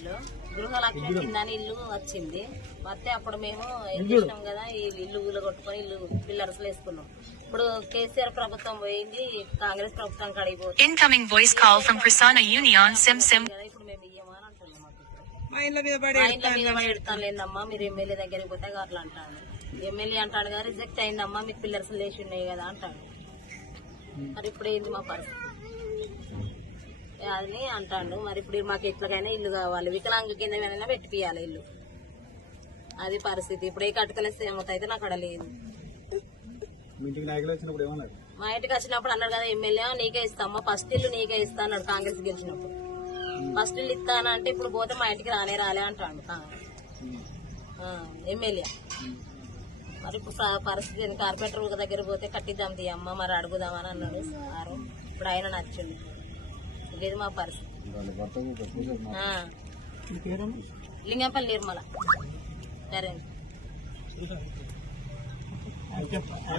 ఇల్లు గృహలక్ష్మి కింద ఇల్లు వచ్చింది. వస్తే అప్పుడు మేము ఏం చేసినాం కదా, ఈ ఇల్లు కొట్టుకొని ఇల్లు పిల్లర్స్ వేసుకున్నాం. ఇప్పుడు కేసీఆర్ ప్రభుత్వం పోయింది, కాంగ్రెస్ ప్రభుత్వం కడిగిపోతుంది. Incoming voice call from Prasanna Union Sim. ఇప్పుడు మేము ఇయ్యమా అని అంటున్నాం. మా ఇంట్లో మీద పడి ఎడతాను లేదమ్మా, మీరు ఎమ్మెల్యే దగ్గరికి పోతే అట్లా అంటాడు. ఎమ్మెల్యే అంటాడు కదా, రిజెక్ట్ అయిందమ్మా, మీకు పిల్లర్స్ లేచి ఉన్నాయి కదా అంటాడు. మరి ఇప్పుడు ఏంది మా పరిస్థితి అని అంటాడు. మరి ఇప్పుడు మాకు ఎట్లకైనా ఇల్లు కావాలి, వికలాంగ కింద ఏమైనా పెట్టిపియాలి ఇల్లు. అది పరిస్థితి. ఇప్పుడు ఏ కట్టుకలేస్తే ఏమవుతా అయితే నాకు అక్కడ లేదు. మా ఇంటికి వచ్చినప్పుడు అన్నాడు కదా ఎమ్మెల్యే, నీకే ఇస్తామా, ఫస్ట్ ఇల్లు నీకే ఇస్తా అన్నాడు కాంగ్రెస్ గెలిచినప్పుడు. ఫస్ట్ ఇల్లు ఇస్తానంటే ఇప్పుడు పోతే మా ఇంటికి రాలే అంటాడు ఎమ్మెల్యే. మరి ఇప్పుడు పరిస్థితి కార్పొరేటర్ దగ్గర పోతే కట్టిద్దాం తీయమ్మ, మరి అడుగుదామని అన్నాడు సారు. ఇప్పుడు ఆయన నచ్చింది. ఇది మా పరిస్థితి. లింగంపల్లి నిర్మల సరే.